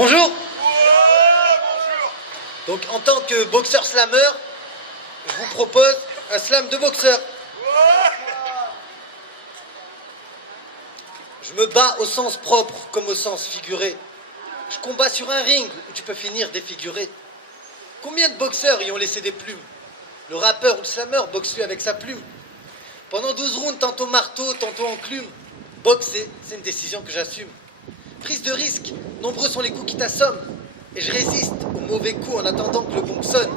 Bonjour. Donc en tant que boxeur slammer, je vous propose un slam de boxeur. Je me bats au sens propre comme au sens figuré. Je combats sur un ring où tu peux finir défiguré. Combien de boxeurs y ont laissé des plumes? Le rappeur ou le slammer boxe lui avec sa plume. Pendant 12 rounds, tantôt marteau, tantôt enclume. Boxer, c'est une décision que j'assume. Prise de risque, nombreux sont les coups qui t'assomment. Et je résiste aux mauvais coups en attendant que le gong sonne.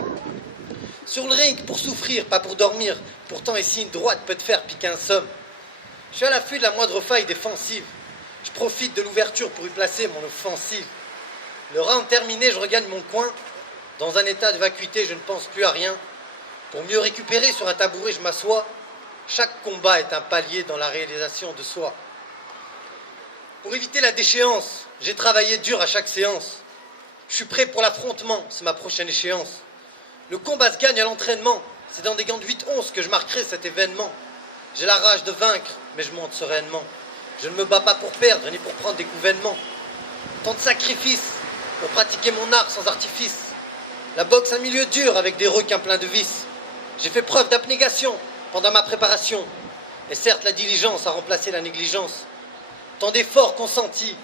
Sur le ring, pour souffrir, pas pour dormir. Pourtant, ici, une droite peut te faire piquer un somme. Je suis à l'affût de la moindre faille défensive. Je profite de l'ouverture pour y placer mon offensive. Le round terminé, je regagne mon coin. Dans un état de vacuité, je ne pense plus à rien. Pour mieux récupérer, sur un tabouret, je m'assois. Chaque combat est un palier dans la réalisation de soi. Pour éviter la déchéance, j'ai travaillé dur à chaque séance. Je suis prêt pour l'affrontement, c'est ma prochaine échéance. Le combat se gagne à l'entraînement. C'est dans des gants de 8-11 que je marquerai cet événement. J'ai la rage de vaincre, mais je monte sereinement. Je ne me bats pas pour perdre, ni pour prendre des coups vainement. Tant de sacrifices pour pratiquer mon art sans artifice. La boxe, un milieu dur avec des requins pleins de vices. J'ai fait preuve d'abnégation pendant ma préparation. Et certes, la diligence a remplacé la négligence. Tant d'efforts consentis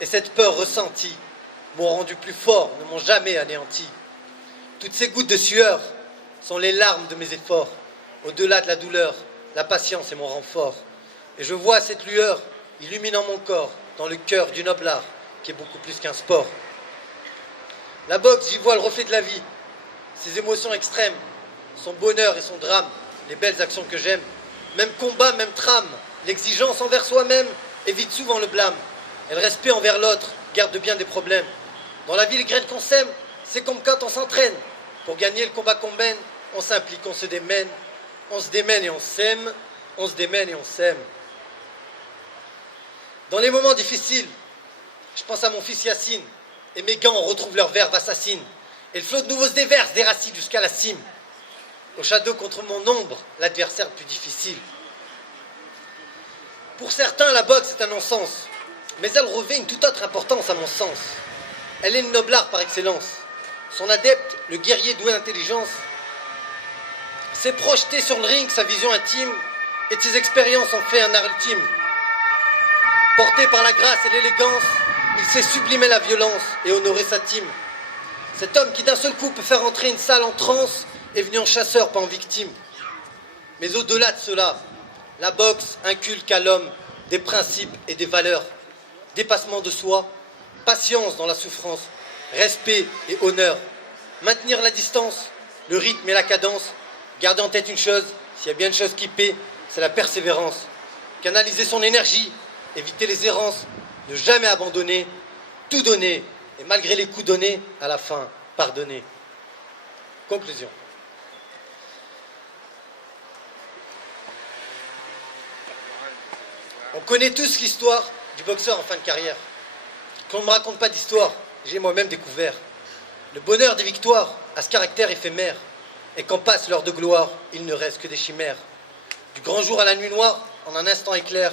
et cette peur ressentie m'ont rendu plus fort, ne m'ont jamais anéanti. Toutes ces gouttes de sueur sont les larmes de mes efforts. Au-delà de la douleur, la patience est mon renfort. Et je vois cette lueur illuminant mon corps dans le cœur du noble art qui est beaucoup plus qu'un sport. La boxe, j'y vois le reflet de la vie, ses émotions extrêmes, son bonheur et son drame, les belles actions que j'aime. Même combat, même trame, l'exigence envers soi-même évite souvent le blâme. Et le respect envers l'autre garde bien des problèmes. Dans la vie, les graines qu'on sème, c'est comme quand on s'entraîne. Pour gagner le combat qu'on mène, on s'implique, on se démène. On se démène et on s'aime. On se démène et on s'aime. Dans les moments difficiles, je pense à mon fils Yacine. Et mes gants retrouvent leur verve assassine. Et le flot de nouveaux se déverse, déracine jusqu'à la cime. Au shadow contre mon ombre, l'adversaire le plus difficile. Pour certains, la boxe est un non-sens. Mais elle revêt une toute autre importance à mon sens. Elle est le noble art par excellence. Son adepte, le guerrier doué d'intelligence, s'est projeté sur le ring sa vision intime et de ses expériences en fait un art ultime. Porté par la grâce et l'élégance, il sait sublimer la violence et honorer sa team. Cet homme qui d'un seul coup peut faire entrer une salle en transe est venu en chasseur, pas en victime. Mais au-delà de cela, la boxe inculque à l'homme des principes et des valeurs. Dépassement de soi, patience dans la souffrance, respect et honneur. Maintenir la distance, le rythme et la cadence. Garder en tête une chose, s'il y a bien une chose qui paie, c'est la persévérance. Canaliser son énergie, éviter les errances, ne jamais abandonner, tout donner, et malgré les coups donnés, à la fin, pardonner. Conclusion. On connaît tous l'histoire du boxeur en fin de carrière. Qu'on ne me raconte pas d'histoire, j'ai moi-même découvert. Le bonheur des victoires a ce caractère éphémère. Et quand passe l'heure de gloire, il ne reste que des chimères. Du grand jour à la nuit noire, en un instant éclair,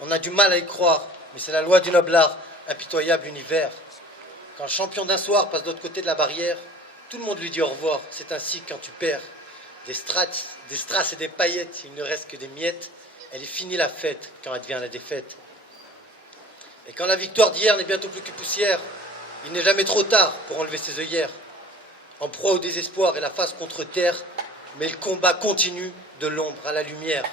on a du mal à y croire, mais c'est la loi du noble art, impitoyable univers. Quand le champion d'un soir passe de l'autre côté de la barrière, tout le monde lui dit au revoir, c'est ainsi que quand tu perds. Des strass et des paillettes, il ne reste que des miettes, elle est finie la fête quand elle devient la défaite. Et quand la victoire d'hier n'est bientôt plus que poussière, il n'est jamais trop tard pour enlever ses œillères. En proie au désespoir et la face contre terre, mais le combat continue de l'ombre à la lumière.